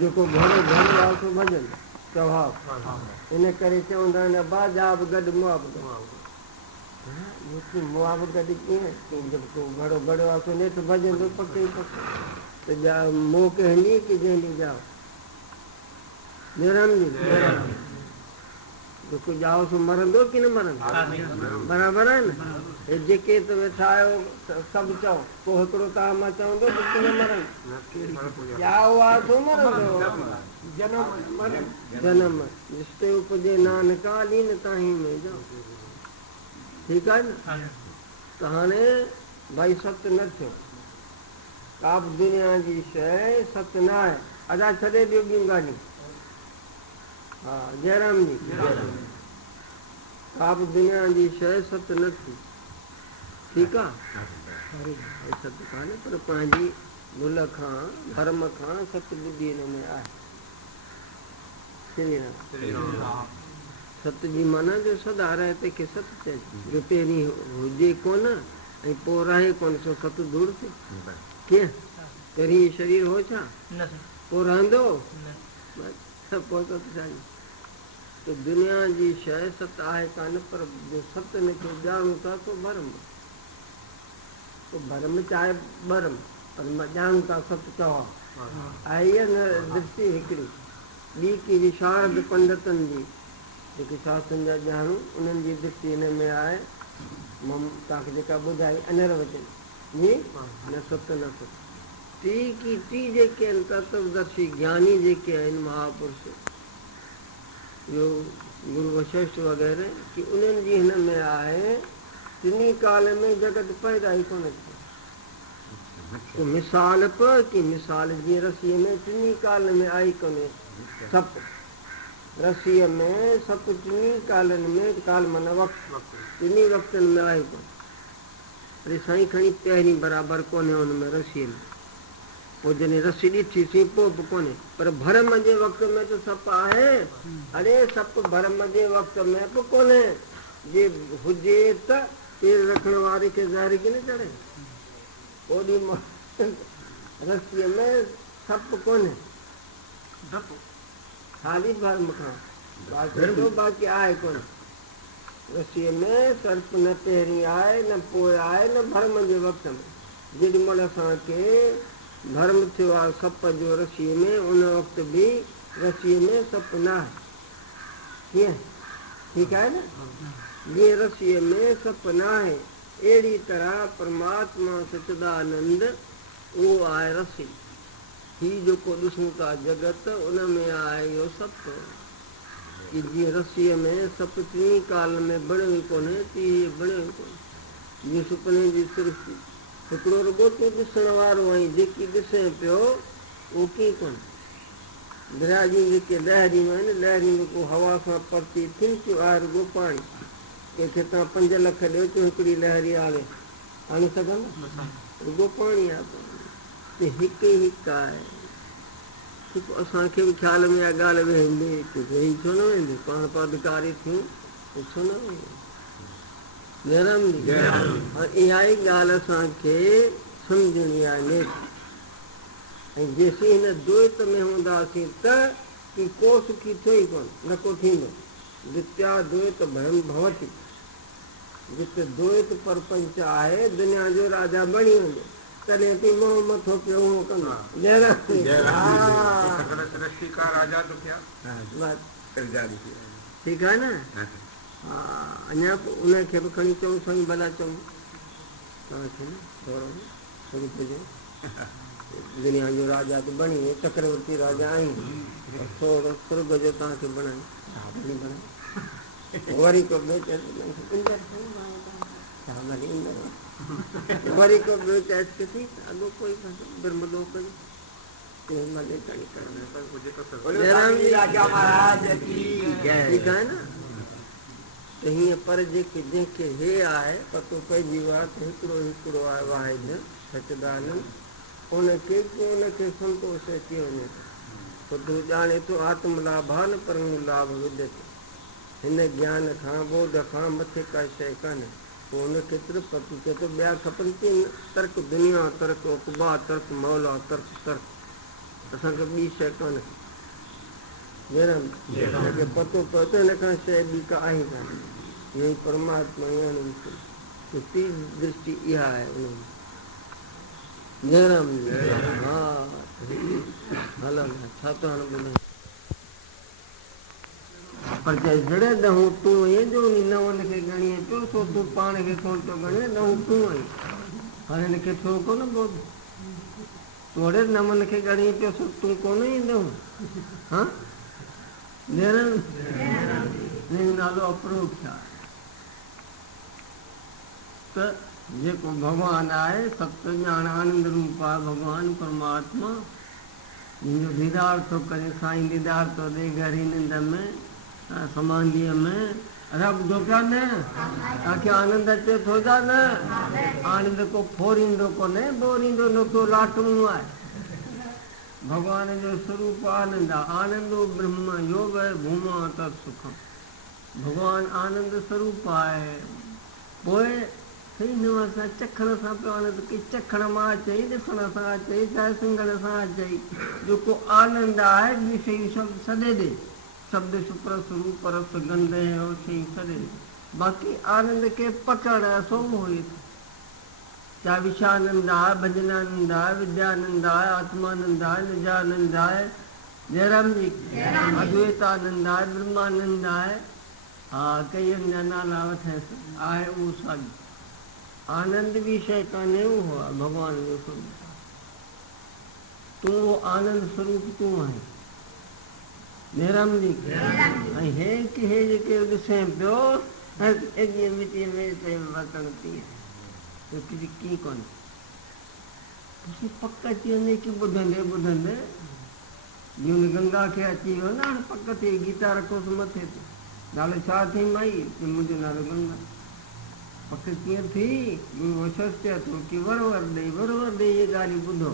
जेको घणो घणो आहे सो भॼन स्वभाव इन करे चवंदा आहिनि बाजा बि गॾु मुआब गॾु कीअं जब को घड़ो घड़ो आहे सो नेठि भॼंदो पके पके त मोह कंहिंजी की जंहिंजी जाओ नेरम जी जेको ॼाओ सो मरंदो की न मरंदो बराबरि आहे न हे जेके त वेठा आहियो सभु चओ पोइ हिकिड़ो तव्हां मां चवंदो त कीअं मरंदो ॼाओ आहे सो मरंदो जनम जिते उपजे नानका लीन ताईं में जाओ ठीकु आहे न त हाणे भई सत्य न थियो का बि दुनिया जी शइ सत्य न आहे अदा छॾे ॾियो ॿियूं ॻाल्हियूं हा जयराम जी का बि दुनिया जी शइ सत्य न थी ठीकु आहे सत्य कान्हे पर पंहिंजी भुल खां भरम खां सत्य ॿुधी हिन में आहे श्री राम सत्य जी माना जो सदा रहे तंहिंखे सत्य चइजे जो पहिरीं हुजे कोन ऐं पोइ रहे कोन सो सत्य दूर थिए कीअं पहिरीं शरीर हो छा पोइ रहंदो पोइ त छा त दुनिया जी शइ सत्य आहे कान पर जो सत्य नथो ॼाणूं था तो भरम भरम चाहे भरम पर ॼाणूं था सत्य चओ आहे इहा न दृष्टि हिकिड़ी ॿी की विशारद पंडितनि जी जेके शास्त्रनि जा ॼाणूं उन्हनि जी दृष्टि हिन में आहे तव्हांखे जेका ॿुधाई अनर वचन जी न सत्य न सत्य टी की टी जेके आहिनि तत्वदर्शी ज्ञानी जेके आहिनि महापुरुष जो गुरु वशिष्ठ वग़ैरह की उन्हनि जी हिन में आहे टिनी काल में जगत पैदा ई कोन थियो मिसाल पर की मिसाल जीअं रसीअ में टिनी काल में आई कोन्हे सप रसीअ में सप टिनी कालनि में काल माना वक़्तु टिनी वक़्तनि में आहे कोन वरी साईं खणी पहिरीं बराबरि कोन्हे हुन में रसीअ में पोइ जॾहिं रसी ॾिठीसीं पोइ बि कोन्हे पर भरम जे वक़्त में त सप आहे अड़े सप भरम जे वक़्त में बि कोन्हे जे हुजे त पेर रखण वारे खे ज़हर की न चढ़े ओॾी रसीअ में सप कोन्हे ख़ाली भरम खां बाक़ी आहे कोन रसीअ में सर्प न पहिरीं आहे न पोइ आहे न भरम जे वक़्त में जेॾीमहिल असांखे भरम थियो आहे सप जो रसीअ में उन वक़्तु बि रसीअ में सप न आहे कीअं ठीकु आहे न जीअं रसीअ में सप न आहे अहिड़ी तरह परमात्मा सचिदानंद उहो आहे रसी हीउ जेको ॾिसूं था जगत उन में आहे इहो सप की जीअं रसीअ में सप टिनी काल में बणियो ई कोन्हे तीअं बणियो ई कोन्हे जीअं सुपिने जी सृष्टि हिकिड़ो रुॻो तूं ॾिसण वारो आहीं जेकी ॾिसे पियो उहो कीअं कोन्हे विराजियूं जेके लहरियूं आहिनि लहरियूं जेको हवा सां परती थियूं आहे रुॻो पाणी कंहिंखे तव्हां 5 लख ॾियो त हिकिड़ी लहरी आणे आणे सघंदा रुॻो पाणी आहे हिकु ई हिकु आहे असांखे बि ख़्याल में इहा ॻाल्हि वेंदी वेही छो न वेंदी पाण पदकारी थियूं छो न वेंदी इहा ई ॻाल्हि असांखे सम्झणी आहे ऐं जेसीं हिन द्वैत में हूंदासीं त की को सुखी थियो ई कोन न को थींदो जित्या द्वैत भयम भवति जिते द्वैत परपंच आहे दुनिया जो राजा बणी वेंदो तॾहिं बि मोह मथो पियो कंदो ठीकु आहे न हा अञा उनखे बि खणी चऊं साईं भला चऊं तव्हांखे दुनिया जो राजा त बणी वियो चक्रवर्ती राजा आहियूं स्वर्ग जो तव्हांखे बणाए वरी को ॿियो वरी को ॿियो चएसि की ठीकु अॻो कोई ब्रह्मलोक जो ठीकु आहे न त हीअं पर जंहिंखे हे आहे पतो पइजी वियो आहे त हिकिड़ो आहे वाहिद सचिदानंद उनखे संतोष अची वञे थो तूं ॼाणे थो आत्म लाभ आहे न पर लाभ विधते हिन ज्ञान खां बोध खां मथे का शइ कान्हे पोइ हुनखे त्रिपति चए ॿिया खपनि की तर्क दुनिया तर्क उकबा तर्क मौला तर्क असांखे ॿी शइ कान्हे जंहिंखे पतो पियो त हिन खां शइ ॿी का आहे कान इहो ई परमात्मा टी दृष्टि इहा आहे उनमें जयराम हा हलंदा छा थो हाणे ॿुधाए पर चाहे जड़े ॾहूं तूं ईअं जो नवनि खे ॻणीअ पियो सो तूं पाण खे कोन थो ॻणे ॾहूं तूं आई हाणे हिनखे थियो कोन बोध तूं अड़े नवनि खे ॻणीअ पियो सो तूं कोन ईंदव हा नालो अप्रोक्ष आहे त जेको भॻवानु आहे सत्य ॼाण आनंद रूप आहे भॻवानु परमात्मा जंहिंजो दीदार थो करे साईं दीदार थो ॾे गहरी निंड में समाधीअ में असां ॿुधो पिया न तव्हांखे आनंद अचे थो जा न आनंद को फोरींदो कोन्हे बोरींदो न को लाटणो आहे भॻवान जो स्वरूप आनंद आहे आनंदो ब्रह्म योग भूमा तत् सुखम भॻवानु आनंद स्वरूप आहे पोइ सही न असां चखण सां पियो आनंद की चखण मां अचई ॾिसण सां अचई चाहे सुंघण सां अचई जेको आनंद आहे ॿी शयूं सभु सॾे ॾे शब्द सुप्रस रूप रस गंध शयूं सॾे बाक़ी आनंद खे पकड़ सो हुई चाहे विषयानंद आहे भजनानंद आहे विद्यानंद आहे आत्मानंद आहे निजानंद आहे जयराम जी अद्वैतानंद आहे ब्रह्मानंद आहे हा कई जा नाला वठेसि आहे उहो साॻी आनंद बि शइ कान्हे उहो आहे भॻवान जो स्वरूप तूं उहो आनंद स्वरूप तूं आहे जयराम जी ऐं हे जेके ॾिसे पियो मिटीअ में वतन थी कीअं कोन्हे पक अची वञे की ॿुधंदे ॿुधंदे जीअं गंगा खे अची वियो न हाणे पक थिए गीता रखोसि मथे ते नालो छा थी माई की मुंहिंजो नालो गंगा पक कीअं थी गुरू वशस चए थो की वरवर ॾेई इहे ॻाल्हियूं ॿुधो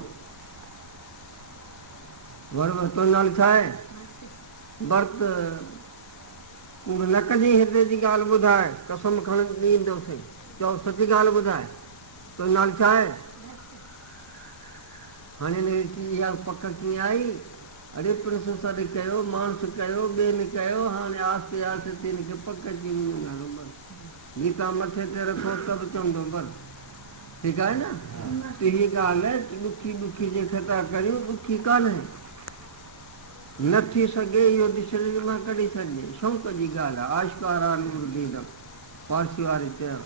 वरवर तो नालो छा आहे भर्त कूड़ न कढी हिते जी ॻाल्हि ॿुधाए कसम खण ॾींदोसीं चओ सची ॻाल्हि ॿुधाए तो नालो छा आहे हाणे इहा पक कीअं आई अड़े प्रिंस सॾु कयो माण्हू कयो ॿियनि कयो हाणे आस्ते आस्ते थी हिनखे पक अची मुंहिंजो नालो बसि गीता मथे ते रखो त बि चवंदो बसि ठीकु आहे न त हीअ ॻाल्हि ॾुखी जेके था करियूं ॾुखी कान्हे न थी सघे इहो शरीर मां कढी छॾिजे शौक़ जी ॻाल्हि आहे आश्कारा नूर दीदम पारसी वारे चयो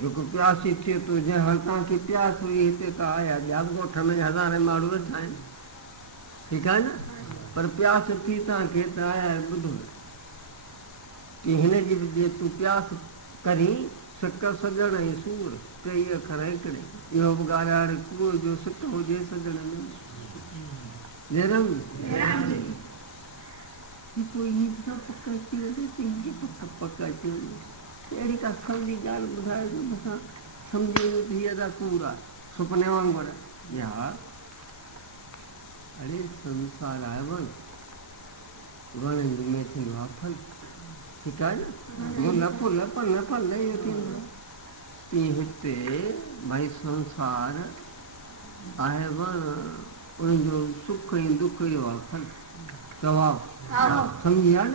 जेको प्यासी थिए थो जंहिं हाणे तव्हांखे प्यास हुई हिते त आया ॿिया बि ॻोठ में हज़ारे माण्हू वेठा आहिनि ठीकु आहे न पर प्यास थी तव्हांखे त आया ॿुधो की हिन जी बि जे तूं प्यास करी सिक सॼण ऐं सूर टई अखर हिकिड़े इहो बि ॻाल्हाए कुओ जो सिक हुजे सॼण में जयराम पक अची वञे पक अची वञे अहिड़ी का सवली ॻाल्हि ॿुधाए जो असां सम्झी वञूं त हीअ त कूड़ आहे सुपने वांगुरु यार अड़े संसार आहे वणनि में थींदो आहे फल ठीकु आहे न न फल इहो थींदो तीअं हिते भई संसार आहे वण उनजो सुख ऐं दुख इहो आहे फल स्वभाव सम्झी आहे न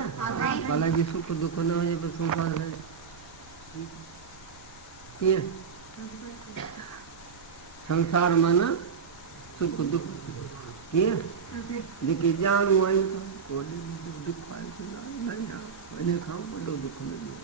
भला जी सुख दुख न हुजे त संसार कीअं संसार माना सुख दुख कीअं जेके ॼाणूं आहिनि दुख आहे इन खां वॾो दुख मिलियो